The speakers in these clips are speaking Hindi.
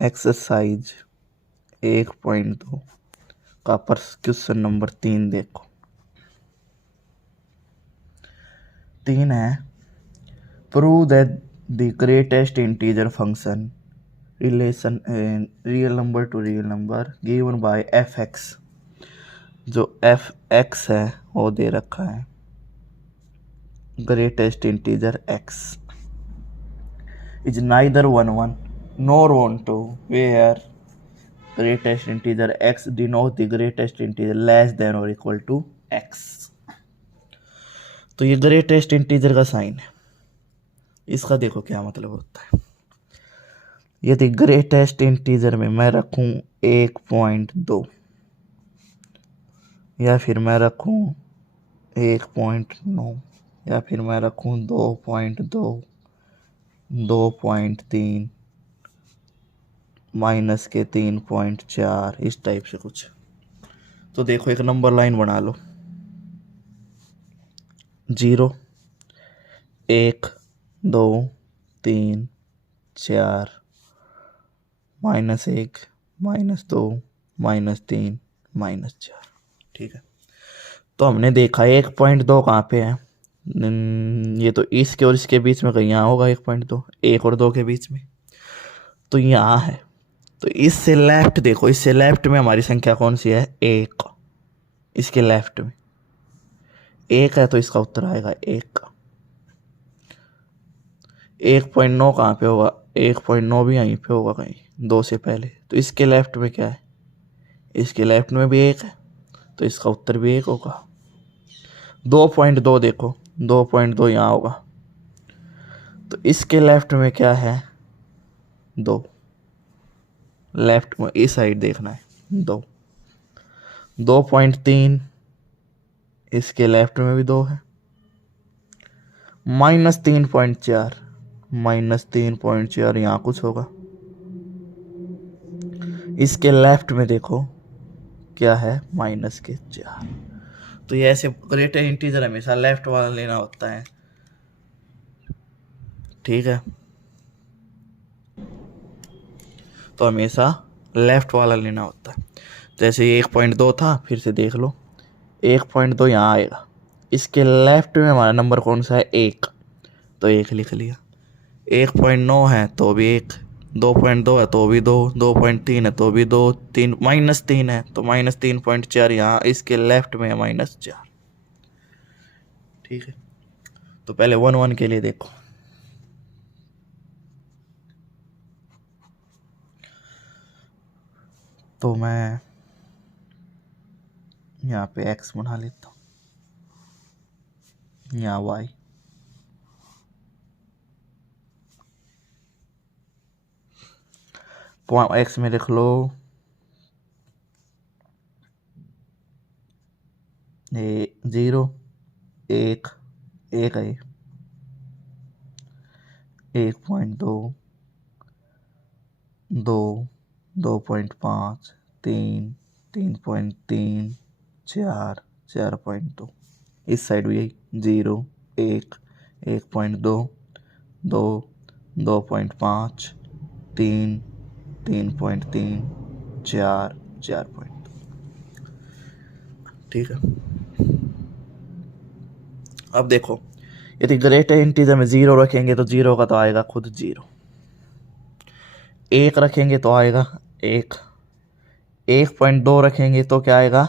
एक्सरसाइज 1.2 का क्वेश्चन नंबर 3 देखो। 3 है, prove that the greatest integer function relation real number two real number given by F x. जो एफ एक्स है वो दे रखा है, greatest integer x is neither 1 nor 1 2 where greatest integer x denotes the greatest integer less than or equal to x। तो ये ग्रेटेस्ट इंटीजर का साइन है, इसका देखो क्या मतलब होता है। यदि ग्रेटेस्ट इंटीजर में मैं रखूं 1.2 या फिर मैं रखूं 1.9 या फिर मैं रखूं 2.2 2.3 माइनस के 3.4 इस टाइप से कुछ, तो देखो एक नंबर लाइन बना लो। 0 1 2 3 4 -1 -2 -3 -4। ठीक है, तो हमने देखा 1.2 कहाँ पे है, ये तो इसके और इसके बीच में कहीं यहाँ होगा 1.2, 1 और 2 के बीच में, तो यहाँ है। तो इससे लेफ्ट देखो, इससे लेफ्ट में हमारी संख्या कौन सी है, 1। इसके लेफ्ट में 1 है तो इसका उत्तर आएगा 1। 1.9 कहाँ पे होगा, 1.9 भी यहीं पे होगा कहीं 2 से पहले। तो इसके लेफ्ट में क्या है, इसके लेफ्ट में भी 1 है तो इसका उत्तर भी 1 होगा। 2.2 देखो, 2.2 यहाँ होगा, तो इसके लेफ्ट में क्या है, 2। लेफ्ट में इस साइड देखना है, 2। 2.3 इसके लेफ्ट में भी 2 है। -3.4 -3.4 यहाँ कुछ होगा। इसके लेफ्ट में देखो क्या है, -4। तो ये ऐसे ग्रेटर इंटीजर हमेशा लेफ्ट वाला लेना होता है। ठीक है, तो हमेशा लेफ्ट वाला लेना होता है। जैसे ये 1.2 था, फिर से देख लो 1.2 यहाँ आएगा, इसके लेफ्ट में हमारा नंबर कौन सा है, 1, तो 1 लिख लिया। 1.9 है तो भी 1, 2.2 है तो भी 2, 2.3 है तो भी 2, 3 -3 है तो -3.4 यहाँ इसके लेफ्ट में है -4। ठीक है, तो पहले 1 के लिए देखो। तो मैं यहाँ पे x बना लेता हूँ, यहाँ y, x में लिख लो 0 1 1 है, 1.2 2 2.5 3 3.3 4 4.2। इस साइड भी यही 0 1 1.2 2 2.5 3 3.3 4 4.2। ठीक है, अब देखो यदि ग्रेटर इंटीजर में 0 रखेंगे तो 0 का तो आएगा खुद 0, 1 रखेंगे तो आएगा 1, 1.2 रखेंगे तो क्या आएगा,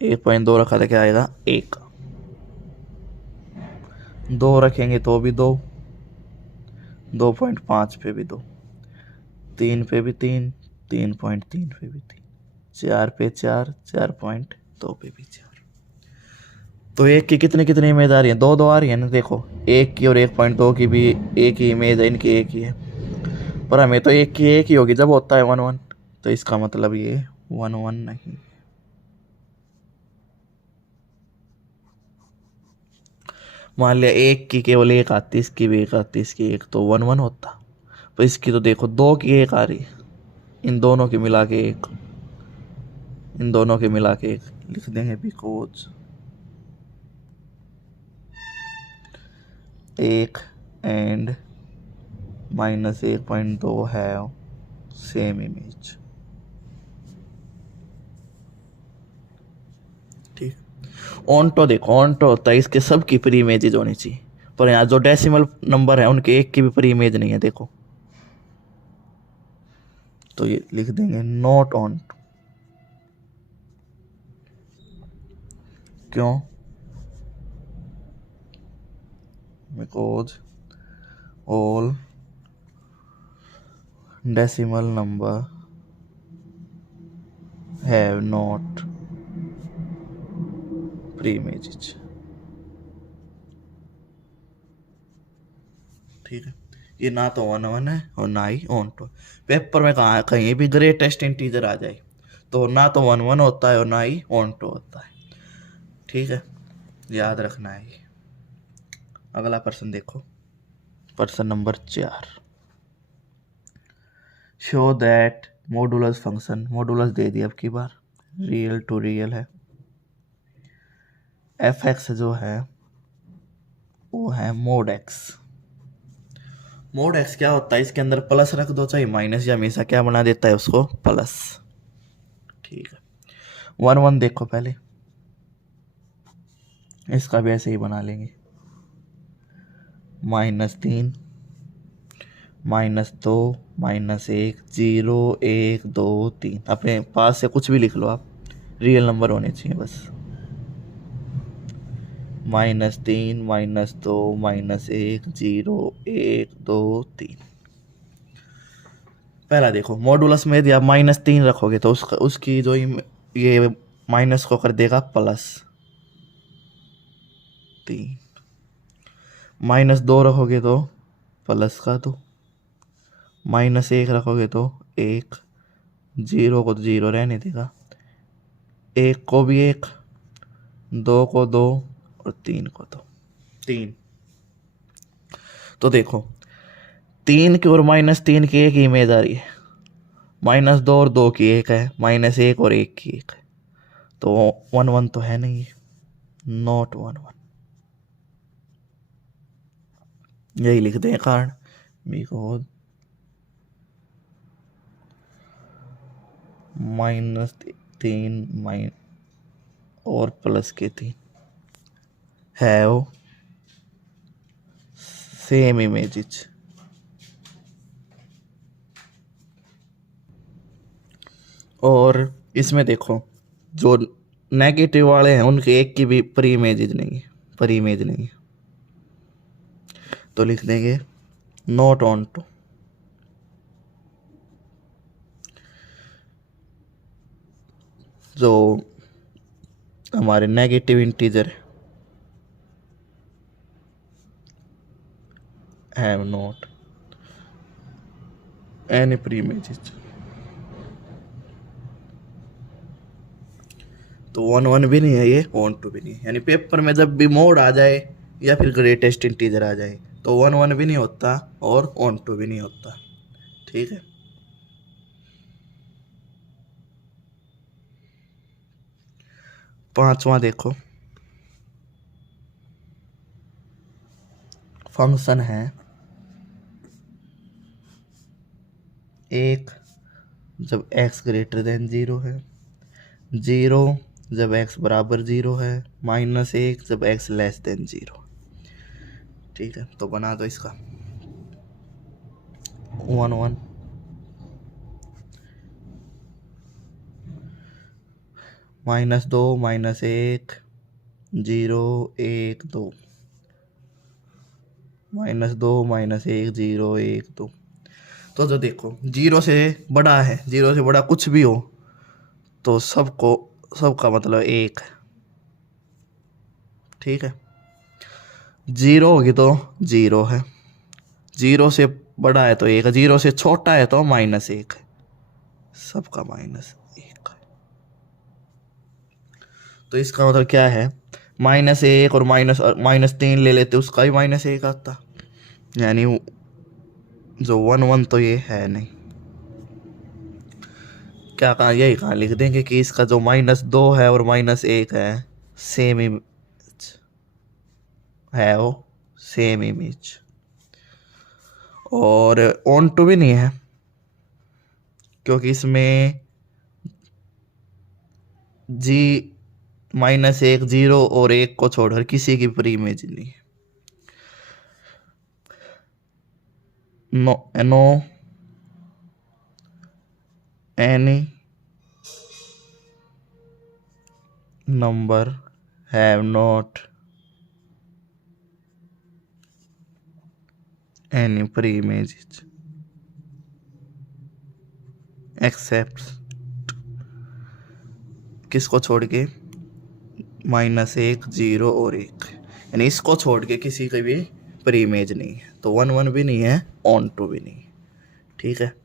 1.2 रखा था क्या आएगा 1, 2 रखेंगे तो भी 2, 2.5 पे भी 2, 3 पे भी 3, 3.3 पे भी 3, 4 पे 4, 4.2 पे भी 4। तो 1 की कितनी कितनी इमेज आ रही है, 2 2 आ रही है ना। देखो 1 की और 1.2 की भी एक ही इमेज है, इनकी एक ही है, पर हमें तो 1 की एक ही होगी जब होता है 1 1, तो इसका मतलब ये 1 1 नहीं। मान लिया 1 की केवल 1 आती, इसकी भी 1 आती, इसकी 1, तो 1 1 होता। तो इसकी तो देखो 2 की 1 आ रही है, इन दोनों की मिला के 1, इन दोनों के मिला के 1 लिख देंगे, बिकॉज 1 एंड -1.2 है सेम इमेज। ठीक। ऑनटो देखो, ऑनटो होता है इसके सब की प्री इमेजेज होनी चाहिए, पर यहाँ जो डेसिमल नंबर है उनके एक की भी प्री इमेज नहीं है देखो, तो ये लिख देंगे नॉट ऑनटो। क्यों? Because all decimal number have not pre images. ठीक है, ये ना तो वन वन है और ना ही ऑन टू। पेपर में कहाँ कहीं भी ग्रेटेस्ट इंटीजर आ जाए तो ना तो वन वन होता है और ना ही ऑन टू होता है। ठीक है, याद रखना है ये। अगला प्रश्न देखो, प्रश्न number 4। Show that modulus function, modulus दे दिया अब की बार, रियल टू रियल है। एफ एक्स जो है वो है मोड एक्स। मोड एक्स क्या होता है, इसके अंदर प्लस रख दो चाहे माइनस, या हमेशा क्या बना देता है उसको, प्लस। ठीक है, वन वन देखो पहले, इसका भी ऐसे ही बना लेंगे, -3 -2 -1 0 1 2 3। अपने पास से कुछ भी लिख लो आप, रियल नंबर होने चाहिए बस। -3 -2 -1 0 1 2 3। पहला देखो, मॉडुलस में यदि आप -3 रखोगे तो उसकी जो ये माइनस को कर देगा +3। -2 रखोगे तो +2, -1 रखोगे तो 1, 0 को तो 0 रहने देगा, 1 को भी 1, 2 को 2 और 3 को 3। तो देखो 3 की और -3 की एक इमेज आ रही है, -2 और 2 की एक है, -1 और 1 की एक है, तो 1 1 तो है नहीं, नॉट 1 1। यही लिख दें कारण, बिकॉज -3 और +3 हैव सेम इमेजेस। और इसमें देखो जो नेगेटिव वाले हैं उनके एक की भी प्री इमेज नहीं है, प्री इमेज नहीं है, तो लिख देंगे नॉट ऑन टू। जो हमारे negative integer have not any pre images. तो 1 1 भी नहीं है ये, 1 2 भी नहीं है, यानी पेपर में जब भी मोड आ जाए या फिर ग्रेटेस्ट इंटीजर आ जाए तो 1 1 भी नहीं होता और 1 2 भी नहीं होता। ठीक है, पांचवा देखो, फंक्शन है 1 जब x ग्रेटर देन 0 है, 0 जब x बराबर 0 है, -1 जब x लेस देन 0। ठीक है, तो बना दो इसका 1 1 -2 -1 0 1 2 -2 -1 0 1 2। तो जो देखो 0 से बड़ा है, 0 से बड़ा कुछ भी हो तो सबका मतलब 1 है। ठीक है, 0 होगी तो 0 है, 0 से बड़ा है तो 1 है, 0 से छोटा है तो -1 है, सबका -1 है। तो इसका मतलब क्या है, -1 और -3 ले लेते उसका भी -1 आता, यानी जो 1 1 तो ये है नहीं। क्या कहा, यही कहा लिख देंगे कि इसका जो -2 है और -1 है सेम इमेज है, वो सेम इमेज। और ऑन टू भी नहीं है, क्योंकि इसमें जी -1 0 और 1 को छोड़कर किसी की प्री इमेज नहीं है। No any number have not any pre-images except किसको छोड़ के -1 0 और 1, यानी इसको छोड़ के किसी की भी प्री इमेज नहीं है। तो 1 1 भी नहीं है, ऑन 2 भी नहीं है। ठीक है।